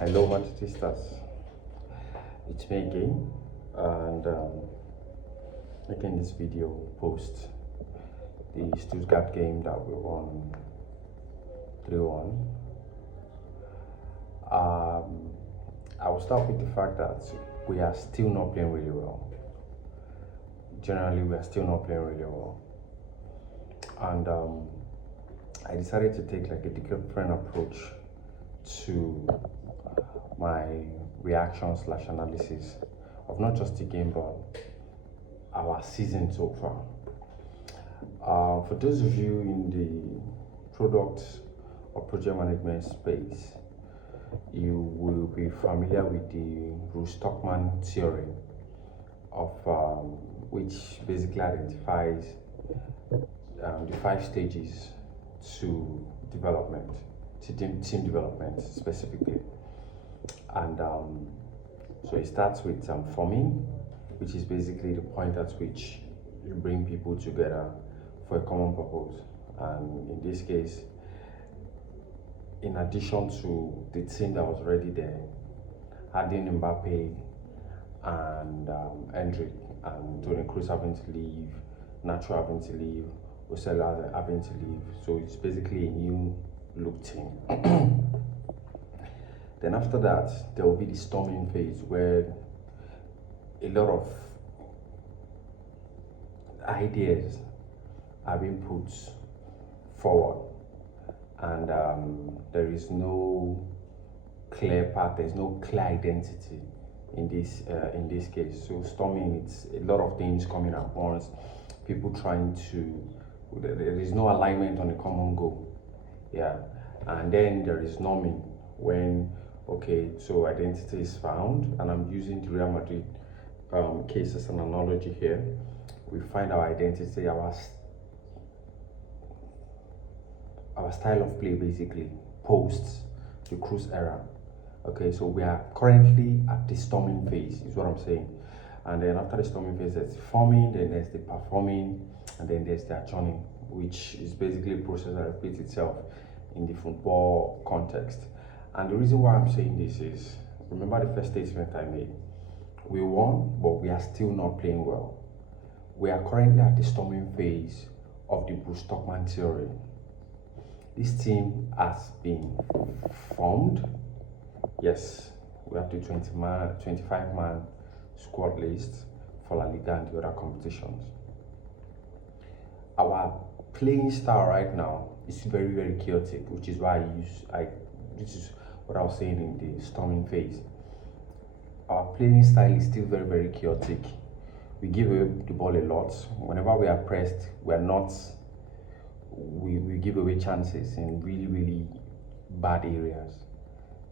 Hello, Madridistas. It's me again, and making this video post the Stuttgart game that we won 3-1. I will start with the fact that we are still not playing really well. Generally, we are still not playing really well, and I decided to take like a different approach to my reaction/analysis of not just the game but our season so far. For those of you in the product or project management space, you will be familiar with the Bruce Tuckman theory of which basically identifies the 5 stages to development, to team development specifically. And so it starts with forming, which is basically the point at which you bring people together for a common purpose. And in this case, in addition to the team that was already there, adding Mbappe and Hendrick and Toni Kroos having to leave, Nacho having to leave, Osella having to leave. So it's basically a new look team. Then after that, there will be the storming phase where a lot of ideas are being put forward, and there is no clear path, there's no clear identity in this case. So storming, it's a lot of things coming at once, people trying to, there is no alignment on a common goal. Yeah. And then there is norming, when okay, so identity is found, and I'm using the Real Madrid case as an analogy here. We find our identity, our style of play basically post the Kroos era. Okay, so we are currently at the storming phase, is what I'm saying. And then after the storming phase, there's forming, then there's the performing, and then there's the adjourning, which is basically a process that repeats itself in the football context. And the reason why I'm saying this is, remember the first statement I made. We won, but we are still not playing well. We are currently at the storming phase of the Bruce Tuckman theory. This team has been formed. Yes, we have the 25-man squad list for La Liga and the other competitions. Our playing style right now is very, very chaotic, which is why this is what I was saying in the storming phase. Our playing style is still very, very chaotic. We give away the ball a lot. Whenever we are pressed, we give away chances in really, really bad areas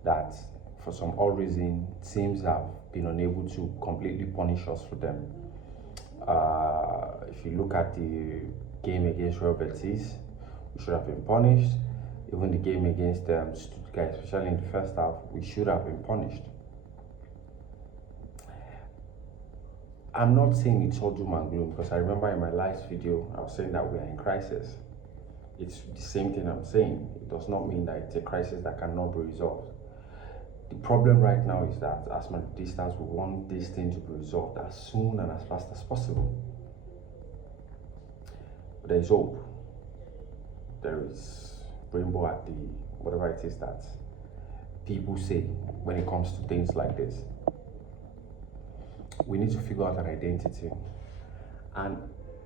that for some odd reason teams have been unable to completely punish us for them. If you look at the game against Real Betis, we should have been punished. Even the game against Stuttgart, especially in the first half, we should have been punished. I'm not saying it's all doom and gloom, because I remember in my last video I was saying that we are in crisis. It's the same thing I'm saying. It does not mean that it's a crisis that cannot be resolved. The problem right now is that as Madridistas, we want this thing to be resolved as soon and as fast as possible. But there is hope. There is rainbow at the whatever it is that people say when it comes to things like this. We need to figure out an identity, and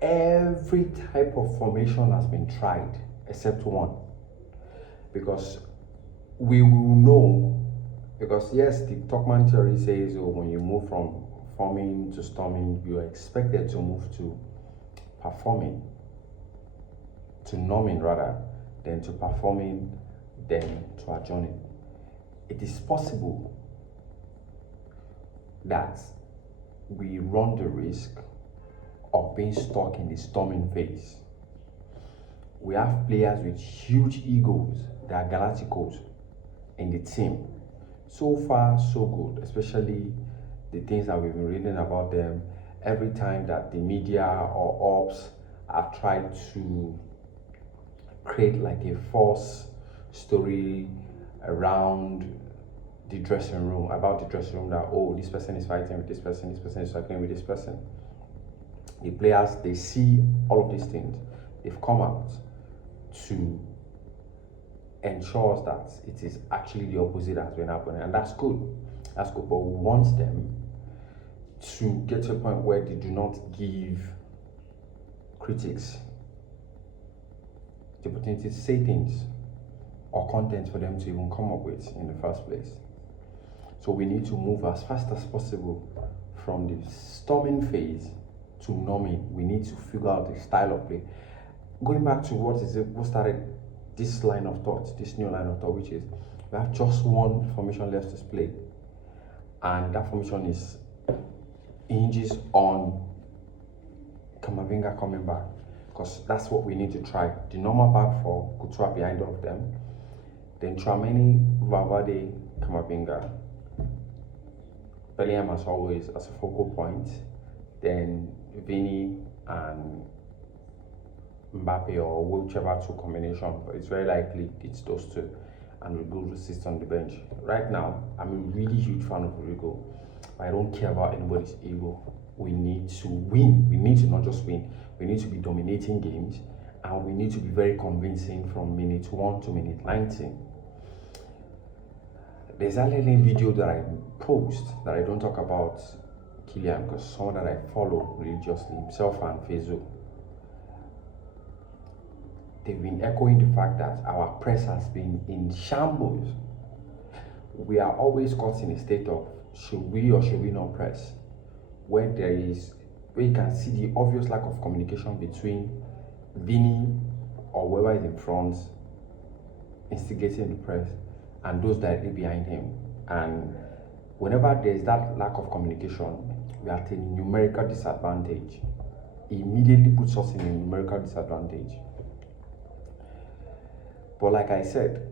every type of formation has been tried except one, because we will know. Because yes, the Tuckman theory says when you move from forming to storming, you are expected to move to performing, to norming rather, then to performing, then to adjourning. It is possible that we run the risk of being stuck in the storming phase. We have players with huge egos, they are Galacticos in the team. So far, so good, especially the things that we've been reading about them. Every time that the media or ops have tried to create like a false story around the dressing room, that, oh, this person is fighting with this person is fighting with this person. The players, they see all of these things. They've come out to ensure that it is actually the opposite that has been happening, and that's good. That's good, but we want them to get to a point where they do not give critics the opportunity to say things or content for them to even come up with in the first place. So we need to move as fast as possible from the storming phase to numbing. We need to figure out the style of play. Going back to what started this line of thought, this new line of thought, which is we have just one formation left to play, and that formation hinges on Camavinga coming back, because that's what we need to try. The normal back four, Couture behind all of them, then Tchouaméni, Valverde, Camavinga, Bellingham as always as a focal point, then Vini and Mbappe, or whichever two combination, but it's very likely it's those two, and Rodrigo sits on the bench. Right now, I'm a really huge fan of Rodrigo. I don't care about anybody's ego. We need to win. We need to not just win. We need to be dominating games, and we need to be very convincing from minute 1 to minute 90. There's a little video that I post that I don't talk about Kylian, because someone that I follow religiously, himself and Facebook, they've been echoing the fact that our press has been in shambles. We are always caught in a state of should we or should we not press, where you can see the obvious lack of communication between Vini or whoever is in front instigating the press and those directly behind him. And whenever there's that lack of communication, we are at a numerical disadvantage. It immediately puts us in a numerical disadvantage. But like I said,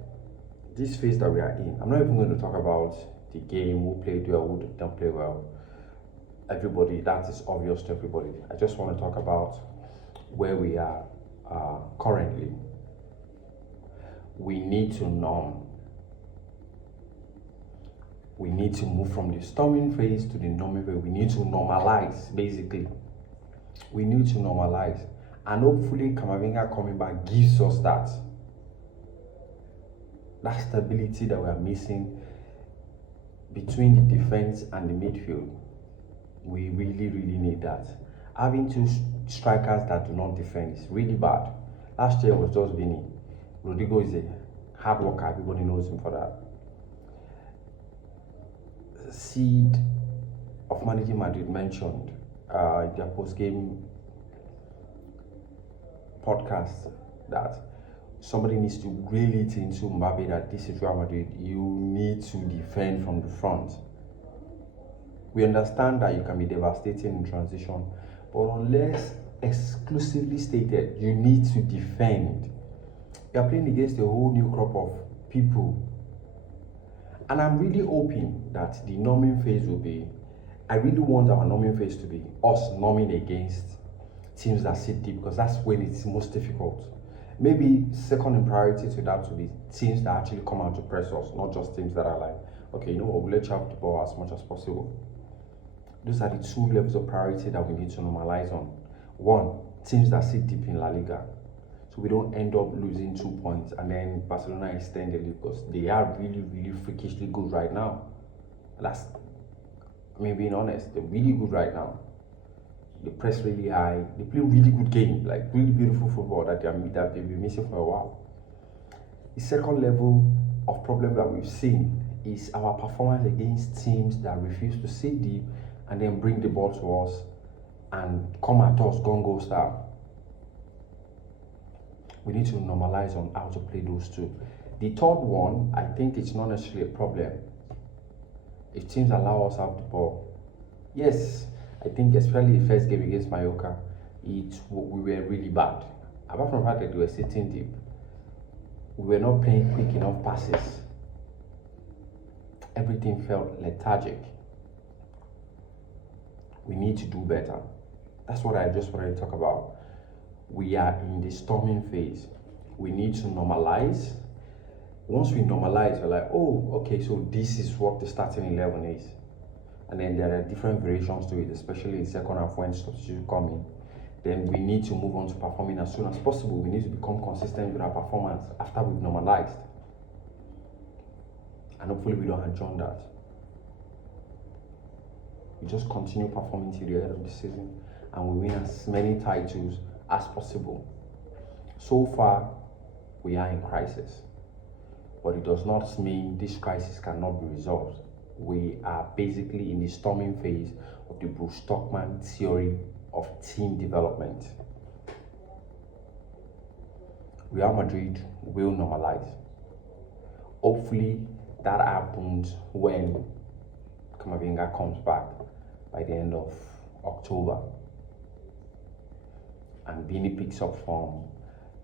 this phase that we are in, I'm not even going to talk about the game, who played well, who did not play well. Everybody, that is obvious to everybody. I just want to talk about where we are currently. We need to numb. We need to move from the storming phase to the numbing phase. We need to normalize, basically. We need to normalize. And hopefully Camavinga coming back gives us that stability that we are missing between the defense and the midfield. We really, really need that. Having two strikers that do not defend is really bad. Last year was just Vini. Rodrigo is a hard worker, everybody knows him for that. Seed of Managing Madrid mentioned in their post-game podcast that somebody needs to really it into Mbappe that this is Real Madrid. You need to defend from the front. We understand that you can be devastating in transition, but unless exclusively stated, you need to defend. You are playing against a whole new crop of people. And I'm really hoping that the numbing phase will be, I really want our numbing phase to be us numbing against teams that sit deep, because that's when it's most difficult. Maybe second in priority to that to be teams that actually come out to press us, not just teams that are like, okay, you know what, we'll let you have the ball as much as possible. Those are the two levels of priority that we need to normalize on. One, teams that sit deep in La Liga, so we don't end up losing 2 points and then Barcelona extend the lead, because they are really, really freakishly good right now. That's me being honest, they're really good right now. They press really high, they play really good game, like really beautiful football that they've been missing for a while. The second level of problem that we've seen is our performance against teams that refuse to sit deep and then bring the ball to us and come at us gung-ho style. We need to normalize on how to play those two. The third one, I think it's not necessarily a problem. If teams allow us to have the ball, yes, I think especially the first game against Mallorca, we were really bad. Apart from the fact that we were sitting deep, we were not playing quick enough passes. Everything felt lethargic. We need to do better. That's what I just wanted to talk about. We are in the storming phase. We need to normalize. Once we normalize, we're like, oh, okay, so this is what the starting 11 is. And then there are different variations to it, especially in second half when substitutes come in. Then we need to move on to performing as soon as possible. We need to become consistent with our performance after we've normalized. And hopefully we don't adjourn that. We just continue performing till the end of the season and we win as many titles as possible. So far, we are in crisis. But it does not mean this crisis cannot be resolved. We are basically in the storming phase of the Bruce Tuckman theory of team development. Real Madrid will normalize. Hopefully that happens when Camavinga comes back by the end of October. And Bini picks up form.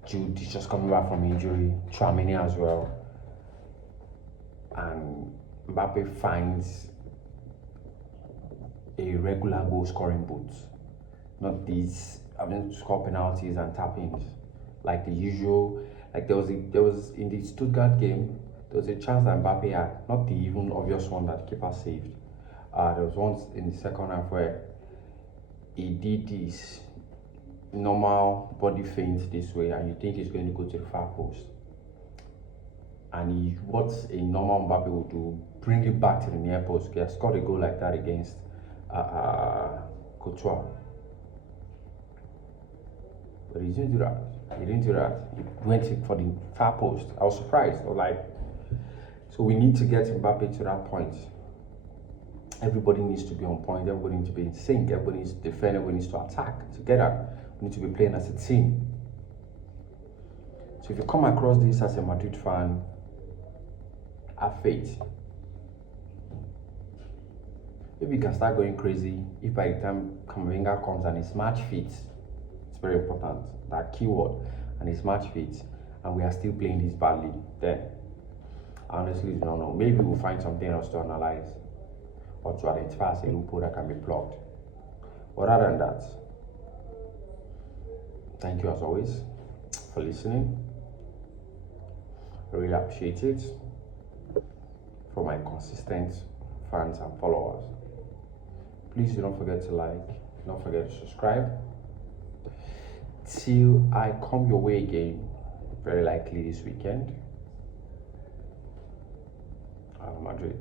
Jude is just coming back from injury. Tchouaméni as well. And Mbappe finds a regular goal scoring boots. Not these score penalties and tap-ins. Like the usual, like there was in the Stuttgart game, there was a chance that Mbappe had, not the even obvious one that the keeper saved. There was once in the second half where he did this normal body feint this way, and you think he's going to go to the far post. And what a normal Mbappe would do, bring it back to the near post. He has scored a goal like that against Courtois. But he didn't do that. He didn't do that. He went for the far post. I was surprised. I was like, so we need to get Mbappe to that point. Everybody needs to be on point. Everybody needs to be in sync. Everybody needs to defend. Everybody needs to attack together. We need to be playing as a team. So if you come across this as a Madrid fan, have faith. If you can start going crazy, if by the time Camavinga comes and is match fit, it's very important, that keyword, and is match fit, and we are still playing this badly, then I honestly don't know. Maybe we'll find something else to analyze or to identify as a loophole that can be plugged. But other than that, thank you as always for listening. I really appreciate it. For my consistent fans and followers, please don't forget to like, don't forget to subscribe. Till I come your way again, very likely this weekend. Madrid.